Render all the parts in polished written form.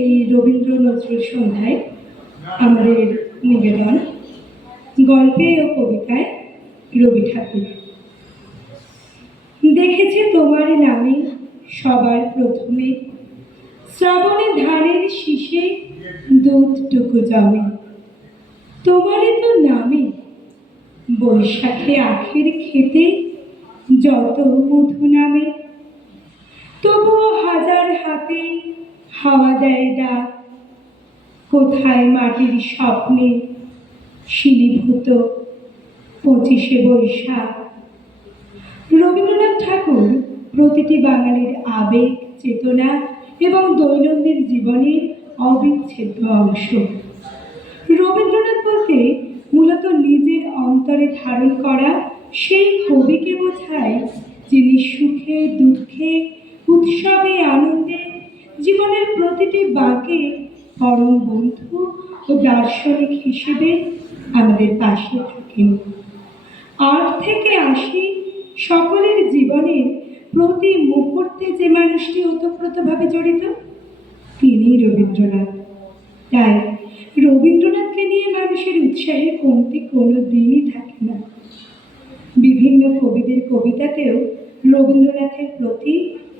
এই রবীন্দ্র নজরুল সন্ধ্যায় আমাদের নিবেদন গল্পে ও কবিতায় রবি ঠাকুর। দেখেছে তোমার নামে সবার প্রথমে, শ্রাবণে ধানের শীষে দুধটুকু জমে। তোমারই তো নামে বৈশাখে আখের খেতে যত মধু নামে। তবুও হাজার হাতে হাওয়া দেয় ডাক, কোথায় মাটির স্বপ্নে শিলীভূত 25শে বৈশাখ। রবীন্দ্রনাথ ঠাকুর প্রতিটি বাঙালির আবেগ, চেতনা এবং দৈনন্দিন জীবনের অবিচ্ছেদ্য অংশ। রবীন্দ্রনাথ বলতে মূলত নিজের অন্তরে ধারণ করা সেই কবিকে বোঝায়, যিনি সুখে দুঃখে উৎসবে আনন্দে জীবনের প্রতিটি বাঁকে পরম বন্ধু ও দার্শনিক হিসেবে আমাদের পাশে থাকেন। 8 থেকে 80 সকলের জীবনের প্রতি মুহূর্তে যে মানুষটি ওতপ্রোতভাবে জড়িত তিনি রবীন্দ্রনাথ। তাই রবীন্দ্রনাথকে নিয়ে মানুষের উৎসাহের কমতি কোনো দিনই থাকে না। বিভিন্ন কবিদের কবিতাতেও রবীন্দ্রনাথের প্রতি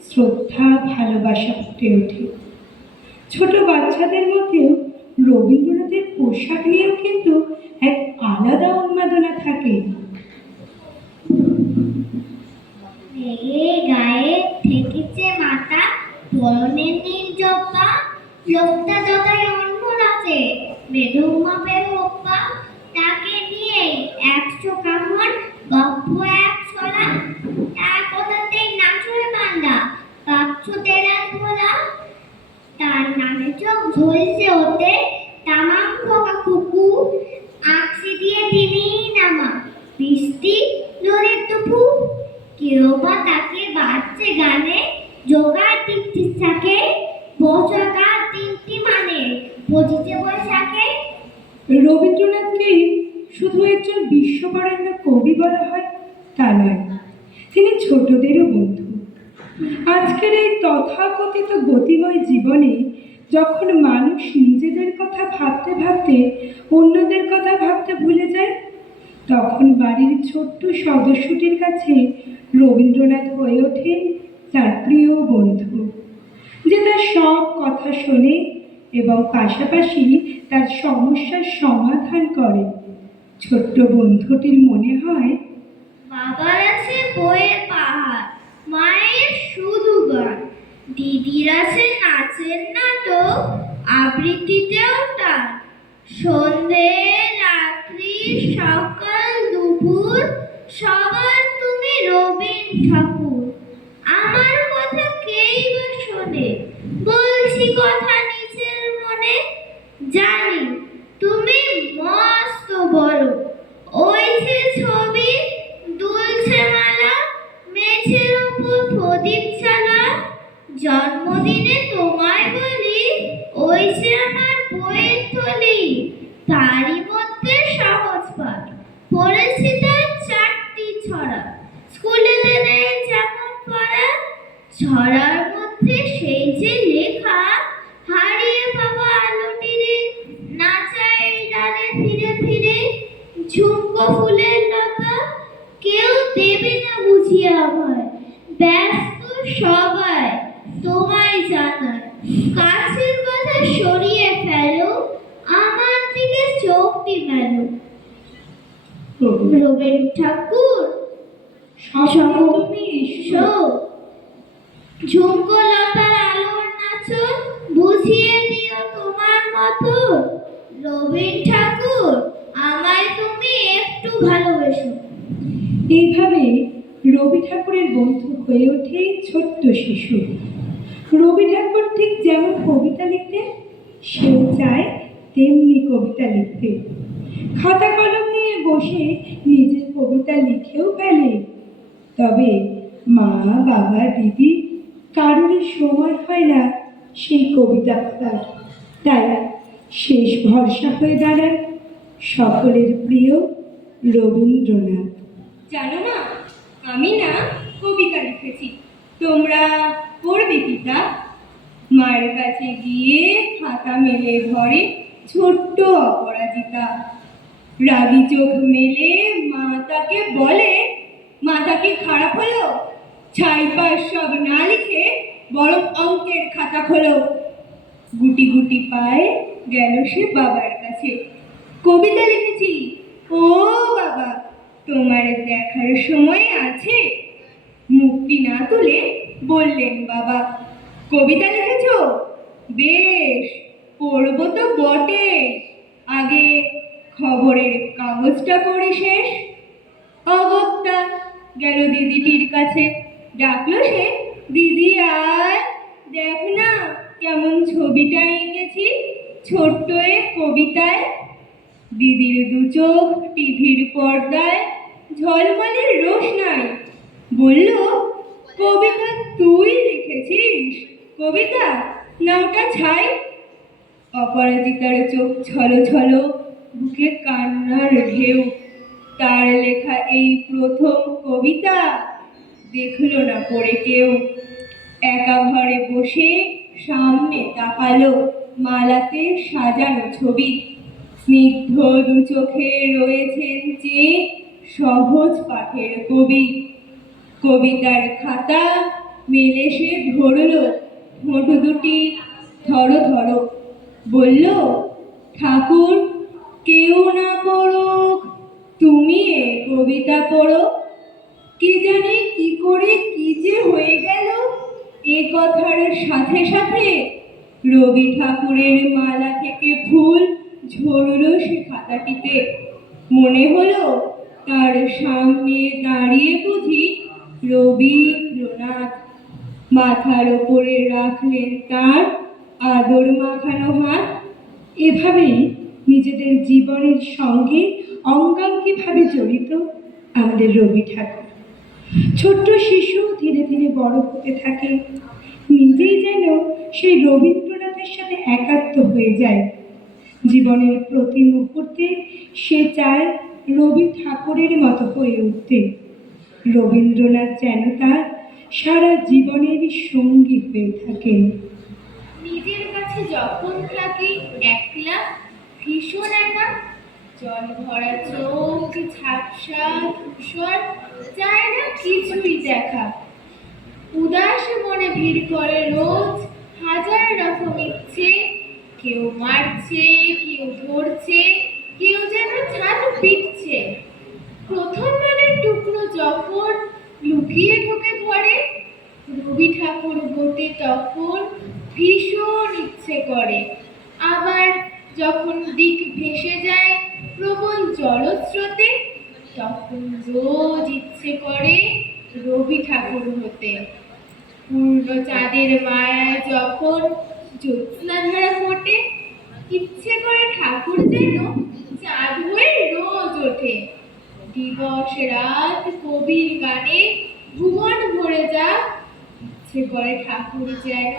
শ্রদ্ধা, ভালোবাসা ফুটে ওঠে। ছোট বাচ্চাদের মধ্যেও রবীন্দ্রনাথের পোশাক নিয়েও কিন্তু এক আলাদা উন্মাদনা থাকে। গায়ে ঠেকেছে মাথা, পরনের নীল জব্বা, লোকটা যতই অন্ধর আছে বেদম মাপের হোপ্পা। তাকে নিয়ে 100 কামড়, গপ্প 100লা, তার কথাতেই নাচুরে বান্দা, পাচ্ছ তেরা ভোলা। তার নামে চোখ ঝলসে ওঠে তামাম খোকা কুকু, আঁকশি দিয়ে দিনেই নামা বৃষ্টি জোরের টুপু। কেউ বা তাকে বাজছে গানে, জোগাড় টিকটিক থাকে, বছরকা 3টি মানে 25শে বৈশাখে। রবীন্দ্রনাথকে শুধু একজন বিশ্ববরেণ্য কবি বলা হয় তা নয়, তিনি ছোটদেরও বন্ধু। আজকের এই তথাকথিত গতিময় জীবনে যখন মানুষ নিজেদের কথা ভাবতে ভাবতে অন্যদের কথা ভাবতে ভুলে যায়, তখন বাড়ির ছোট্ট সদস্যটির কাছে রবীন্দ্রনাথ হয়ে ওঠে তার প্রিয় বন্ধু, যে তার সব কথা শোনে এবং পাশাপাশি তার সমস্যার সমাধান করে। ছোট্ট বন্ধুটির মনে হয়, বাবার আছে বইয়ের পাহাড়, মায়ের শুধু গান, দিদির আছে নাচের নাটক, আবৃত্তিতেও টান। সন্ধে রাত্রি সকাল দুপুর সবার তুমি রবীন ঠাকুর। আমার কথা কেই বা শোনে, বলছি কথা নিজের মনে। জানি তুমি মস্ত বড়, ওই যে ছবি দুলছে মালা, মেঝের উপর প্রদীপ জ্বালা। জন্মদিনে তোমায় বলি, ওই যে আমার বইয়ের থলি, তারই মধ্যে সহজ পাঠ পড়েছি তার 4টি ছড়া। স্কুলে নেই যেমন পড়া, ছড়ার মধ্যে সেই যে লেখা, হারিয়ে পাওয়া আলোটিরে, নাচাই ডালে ফিরে ফিরে, ঝুমকো ফুলের লতা, কেউ দেবে না বুঝিয়ে আমায়, ব্যস্ত সবাই তোমায় জানায়। কাছের কথা সরিয়ে ফেলো, আমার দিকে চোখটি মেলো। রবীন্দ্র ঠাকুর তুমি এসো, ঝুমকো লতার আলোর নাচো, বুঝিয়ে দিও তোমার মতো। রবীন্দ্র ঠাকুর আমায় তুমি একটু ভালোবেসো। এইভাবে রবি ঠাকুরের বন্ধু হয়ে ওঠে ছোট্ট শিশু। রবি ঠাকুর ঠিক যেমন কবিতা লিখতেন, সেও চায় তেমনি কবিতা লিখতে। খাতা কলম নিয়ে বসে নিজের কবিতা লিখেও ফেলে। তবে মা, বাবা, দিদি কারোরই সময় হয় না সেই কবিতা পড়ার। তাই শেষ ভরসা হয়ে দাঁড়ায় সকলের প্রিয় রবীন্দ্রনাথ। জানো মা, আমি না কবিতা লিখেছি, তোমরা পড়বে কি তা? মায়ের কাছে গিয়ে খাতা মেলে ধরে ছোট্ট অপরাজিতা। রাগী চোখ মেলে মা তাকে বলে, মাথা কি খারাপ হলো? ছাইপাশ সব না লিখে বরং অঙ্কের খাতা খোলো। গুটি গুটি পায়ে গেল সে বাবার কাছে। কবিতা লিখেছি। ও বাবা, তোমার দেখার সময় আছে? মুখটি না তুলে বললেন বাবা, কবিতা লিখেছ? বেশ, পড়ব তো বটে, আগে খবরের কাগজটা পড়ি শেষ। অগত্যা গেল দিদিটির কাছে। ডাকলো সে, দিদি আয়, দেখ না কেমন ছবিটা এঁকেছি ছোট্ট এ কবিতায়। দিদির দু চোখ টিভির পর্দায় ঝলমলের রোশনাই। বলল, কবিতা তুই লিখেছিস? কবিতা না ওটা ছাই? অপরাজিতার চোখ ছলো ছলো, বুকে কান্নার ঢেউ। তার লেখা এই প্রথম কবিতা দেখলো না পড়ে কেউ। একা ঘরে বসে সামনে তাকালো মালাতে সাজানো ছবি। স্নিগ্ধ দু চোখে রয়েছেন চেয়ে সহজ পাঠের কবি। কবিতার খাতা মেলে সে ধরলো, ঠোঁট দুটি থরো থরো। বলল, ঠাকুর কেউ না পড়ুক, তুমি এ কবিতা পড়ো। কি জানি কি করে কি যে হয়ে গেল, এ কথার সাথে সাথে রবি ঠাকুরের মালা থেকে ফুল ঝরলো সে খাতাটিতে। মনে হলো তার সামনে দাঁড়িয়ে বুঝি রবীন্দ্রনাথ। মাথার ওপরে রাখলেন তার আদর মাখানো হাত। এভাবেই নিজেদের জীবনের সঙ্গে অঙ্গাঙ্গিভাবে জড়িত আমাদের রবি ঠাকুর। ছোট্ট শিশু ধীরে ধীরে বড় হতে থাকে, নিজেই যেন সেই রবীন্দ্রনাথের সাথে একাত্ম হয়ে যায়। জীবনের প্রতি মুহূর্তে সে চায় রবি ঠাকুরের মতো হয়ে উঠতে। রবীন্দ্রনাথ যেন তার সারা জীবনের সঙ্গী হয়ে থাকেন। নিজের কাছে যখন থাকি একলা, ভীষণ একা, জল ভরা চোখ, ঝাপসা ধূসর, চায় না কিছুই দেখা। উদাস মনে ভিড় করে রোজ হাজার রকম ইচ্ছে। কেউ মারছে, কেউ ধরছে, কেউ যেন ছাদ পিটছে। প্রথম মনের টুকরো যখন লুকিয়ে ঢোকে ঘরে, রবি ঠাকুর বলতে তখন ভীষণ ইচ্ছে করে। আবার যখন দিক ভেসে যায় প্রবল জলস্রোতে, তখন রোজ ইচ্ছে করে রবি ঠাকুর হতে। পূর্ণ চাঁদের মায়ায় যখন জ্যোৎস্নাধারা ফোটে, ইচ্ছে করে ঠাকুর যেন চাঁদ হয়ে রোজ ওঠে। দিবস রাত কবির গানে ভুবন ভরে যাক, ইচ্ছে করে ঠাকুর যেন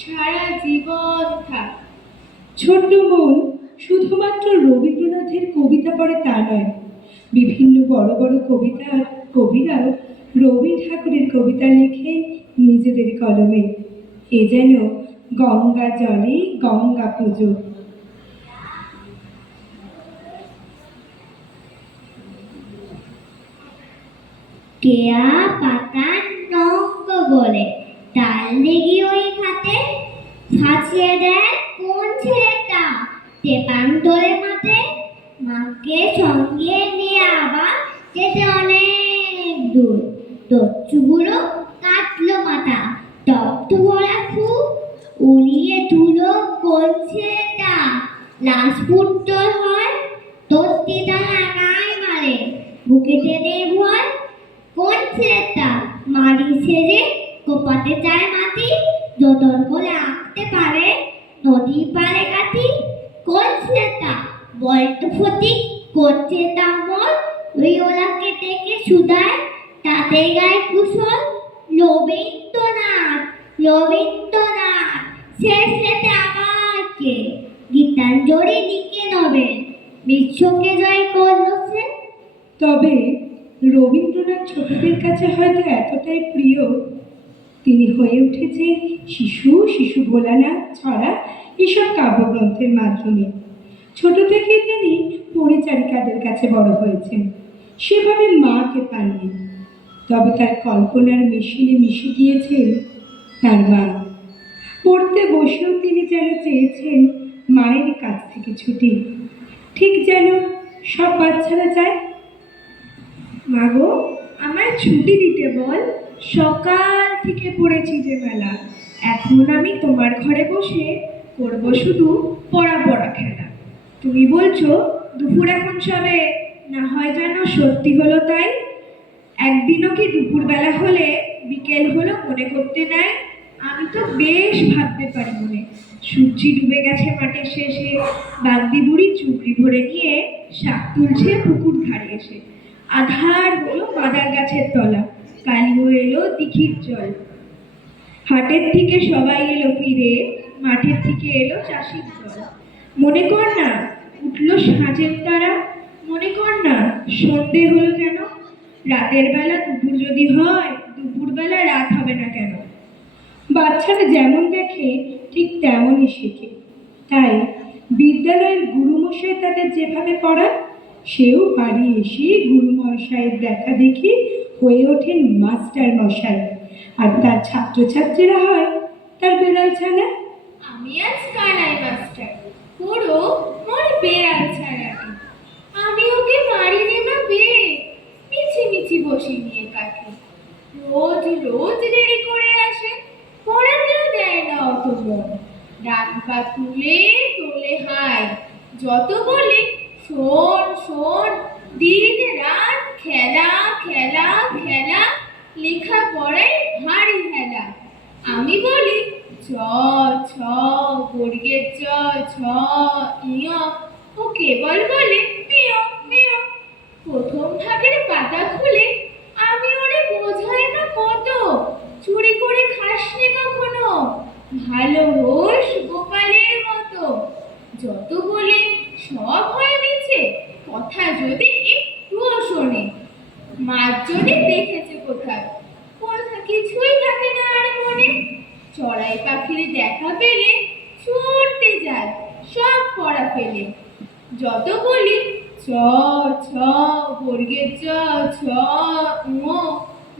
সারা জীবন থাক। ছোট্ট মন শুধুমাত্র রবীন্দ্রনাথের কবিতা পড়ে তা নয়, বিভিন্ন বড় বড় কবিতার কবিরাও রবি ঠাকুরের কবিতা লিখে নিজেদের কলমে। এ যেন গঙ্গা জলে গঙ্গা পুজো। কেয়া পাতার রঙ্গ বলে তাল লেগে ওই খাতে, ফাঁসিয়ে দেয় কোন ছেলেটা টেপাং ধরে মাঠে। মাকে সঙ্গে নিয়ে আবার যেতে অনেক দূর, দস্যুগুলো কাটলো মাথা, রক্ত ভরা খুব উড়িয়ে ধুলো কোন ছেলেটা। লাশ পুত্তর হয়, দস্যি তারা নাই মারে, বুকে টেনে ভয়। কোন ছেলেটা মারি সেজে কোপাতে চায় মাটি, যতন করে আঁকতে পারে নদী পারে কাঠি। কোন ছেলেটা বলতো ফটিক করছে তামল, ওই ওলাকে ডেকে সুদায় তাতে গায়ে কুশল। রবীন্দ্রনাথ, রবীন্দ্রনাথ, শেষ রেতে আবার কে গীতাঞ্জলি লিখে নবেন, বিশ্বকে জয় করলো সে। তবে রবীন্দ্রনাথ ছোটদের কাছে হয়তো এতটাই প্রিয়, তিনি হয়ে উঠেছেন শিশু শিশু ভোলানাথ ছড়া এসব কাব্যগ্রন্থের মাধ্যমে। ছোট থেকেই তিনি পরিচারিকাদের কাছে বড় হয়েছেন, সেভাবে মাকে পাননি। তবে তার কল্পনার মেশিনে মিশে গিয়েছেন তার মা। পড়তে বসেও তিনি যেন চেয়েছেন মায়ের কাছ থেকে ছুটি, ঠিক যেন সব বাচ্চারা যায়। মাগো, আমায় ছুটি দিতে বল। সকাল থেকে পড়েছি যে মেলা, এখন আমি তোমার ঘরে বসে করব শুধু পড়া পড়া খেলা। তুমি বলছো দুপুর এখন সবে, না হয় যেন সত্যি হলো তাই। একদিনও কি দুপুরবেলা হলে বিকেল হলো মনে করতে নাই? আমি তো বেশ ভাবতে পারি মনে। সূর্যি ডুবে গেছে মাঠের শেষে, বাগদি বুড়ি চুবড়ি ভরে নিয়ে শাক তুলছে পুকুর ধারে এসে। আধার হলো মাদার গাছের তলা, কালিও এলো দিঘির জল। হাটের থেকে সবাই এলো ফিরে, মাঠের থেকে এলো চাষির দল। মনে কর না উঠলো সাঁঝের তারা, মনে কর না সন্ধে হলো যেন। রাতের বেলা দুপুর যদি হয়, দুপুরবেলা রাত হবে না কেন? বাচ্চারা যেমন দেখে ঠিক তেমনই শেখে। তাই বিদ্যালয়ের গুরুমশাই তাদের যেভাবে পড়ান, সেও বাড়ি এসে গুরুমশাইয়ের দেখা দেখি হয়ে ওঠেন মাস্টার মশাই, আর তার ছাত্রছাত্রীরা হয় তার বেড়াল ছানা। আমি আজ কানাই মাস্টার, পুরো মোর বেড়াল ছানাটি। আমি ওকে মারি নেবা বে, মিছি মিছি বসে নিয়ে কাটি। রোজ রোজ দেরি করে আসে, পড়াতেও দেয় না অত মন। ডান পা তুলে তোলে হাই, যত বলি শোন শোন। দিন রাত খেলা খেলা খেলা, লেখা পড়াই ভারী হেলা। আমি বলি চ ছ বর্গের চ ছ ইয়, ও কেবল বলে মেয় মেয়। প্রথম ভাগের পাতা খুলে আমি ওরে বোঝাই না কত, চুরি করে খাসনি কখনো, ভালো হোস গোপালের মতো। যত বলি সব হয় মিছে, কথা যদি একটুও শোনে। মাছ যদি দেখেছে কোথায়, কথা কিছুই থাকে না আর মনে। চড়াই পাখির দেখা পেলে ছুটতে যায় সব পড়া ফেলে। যত বলি চ ছ বর্গের চ ছ ও,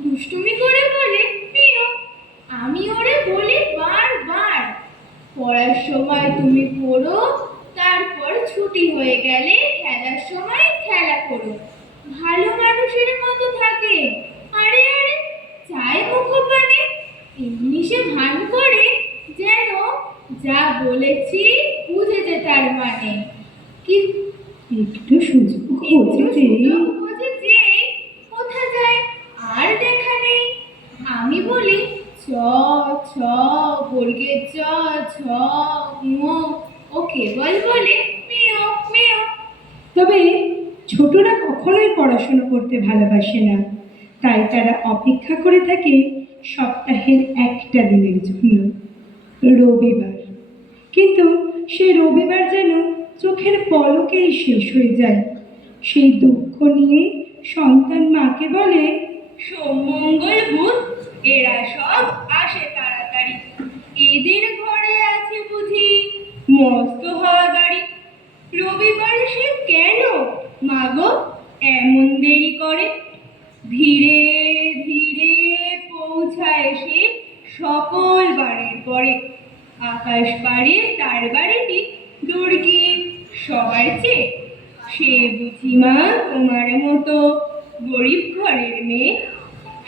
দুষ্টুমি করে বলে পিও। আমি ওরে বলি বারবার, পড়ার সময় তুমি পড়ো, তারপর ছুটি হয়ে গেলে খেলার সময় খেলা করো। ভালো মানুষের মতো থাকে। আরে আরে চাই মুখোপানে, এমনি সে ভান করে যেন যা বলেছি বুঝেছে তার মানে। কি একটু সুযোগ খোঁজে যে কোথা যায় আর দেখা নেই। আমি বলি চ ছ বর্গের চ ছ ও, ও কেবল বলে মেয় মেয়। তবে ছোটরা কখনোই পড়াশোনা করতে ভালোবাসে না, তাই তারা অপেক্ষা করে থাকে সপ্তাহের একটা দিনের জন্য, রবিবার। কিন্তু সেই রবিবার যেন চোখের পলকেই শেষ হয়ে যায়। সেই দুঃখ নিয়ে সন্তান মাকে বলে, সোম মঙ্গল বুধ এরা সব আসে তাড়াতাড়ি, এদের ঘরে আছে বুঝি মস্ত হওয়া গাড়ি। রবিবার সে কেন মাগো এমন দেরি করে? ধীরে ধীরে পৌঁছায় সে সকল বাড়ির পরে। আকাশ পাড়ে তার বাড়িটি দুর্গি সবার চেয়ে। সে বুঝি মা তোমার মতো গরিব ঘরের মেয়ে,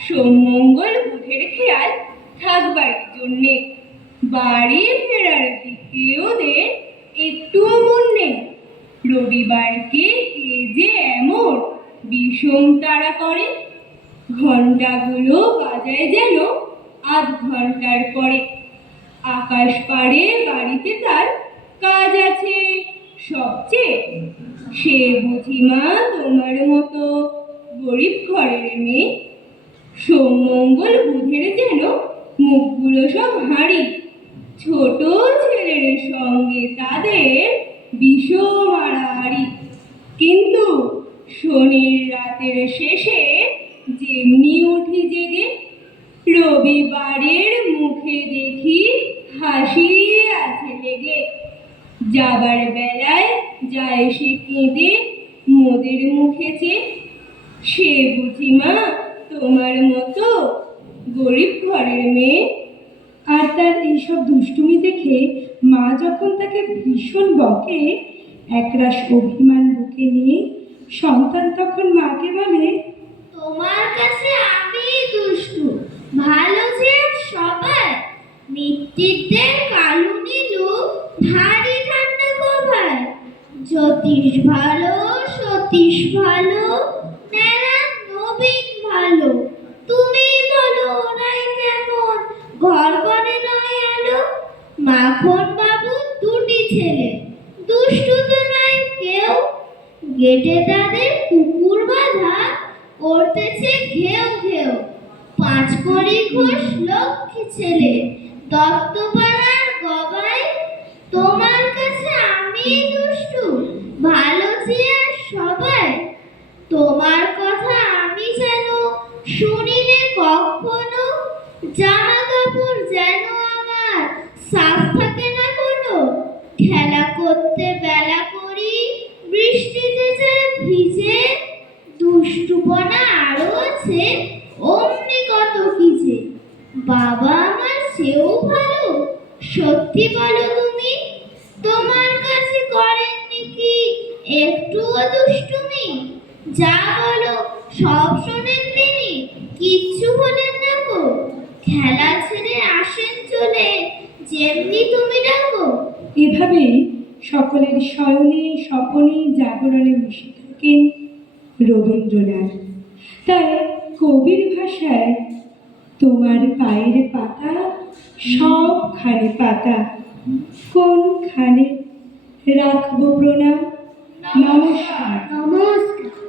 সোম মঙ্গল বুধের খেয়াল থাকবার জন্যে। বাড়ি ফেরার দিকে ওদের একটুও মন নেই। রবিবারকে কে যে এমন বিষম তাড়া করে, ঘন্টাগুলো বাজায় যেন আধ ঘন্টার পরে। আকাশ পাড়ে বাড়িতে তার কাজ আছে সবচেয়ে। সে বুঝি মা তোমার মতো গরিব ঘরের মেয়ে, সোম মঙ্গল বুধের যেন মুখগুলো সব হাঁড়ি। ছোট ছেলের সঙ্গে তাদের বিষম মারামারি। কিন্তু শনির রাতের শেষে যেমনি উঠি জেগে, রবিবারের মুখে দেখি হাসি আছে লেগে, যাবার বেলায় যায় সে কেঁদে মোদের মুখেছে। সে বুঝি মা তোমার মতো গরিব ঘরের মেয়ে? আর তার এইসব দুষ্টুমি দেখে মা যখন তাকে ভীষণ বকে, একরাশ অভিমান বুকে নিয়ে সন্তান তখন মাকে বলে, তোমার কাছে আমি দুষ্টু, ভালো যে সবাই। মিত্তিরদের কালু নীলু, ধারি ঠান্ডা কভার। জ্যোতিষ ভালো, সতীশ ভালো, নেড়া নবীন ভালো। তুমি বলো ওরাই কেমন, ঘর ঘরে নয় আলো। মাখন বাবু দুটি ছেলে, দুষ্টু তো নয় কেউ। গেটে তাদের কুকুর বাঁধা, করতেছে ঘেউ ঘেউ। পাঁচ কড়ি ঘোষ লক্ষ্মী ছেলে, দত্তপাড়ার গবাই। তোমার কাছে আমি দুষ্টু, ভালো যে আর সবাই। তোমার কথা আমি যেন শুনিলে কখনো, জামা কাপড় যেন আমার সাফ থাকে না কোনো। খেলা করতে বেলা করি, বৃষ্টিতে যে ভিজে। দুষ্টুপনা আরো আছে, অমনি কত কি যে। বাবা আমার সেও ভালো, সত্যি বলো তুমি। তোমার কাছে করেননি কি একটুও দুষ্টুমি? যা বলো সব শোনেন তিনি, কিচ্ছু বলেন না গো। খেলা ছেড়ে আসেন চলে, যেমনি তুমি ডাকো। এভাবেই সকলের শয়নে স্বপনে জাগরণে মিশে থাকেন রবীন্দ্রনাথ। তাই কবির ভাষায়, তোমার পায়ের পাতা সবখানে পাতা, কোনখানে রাখবো প্রণাম। নমস্কার। নমস্কার।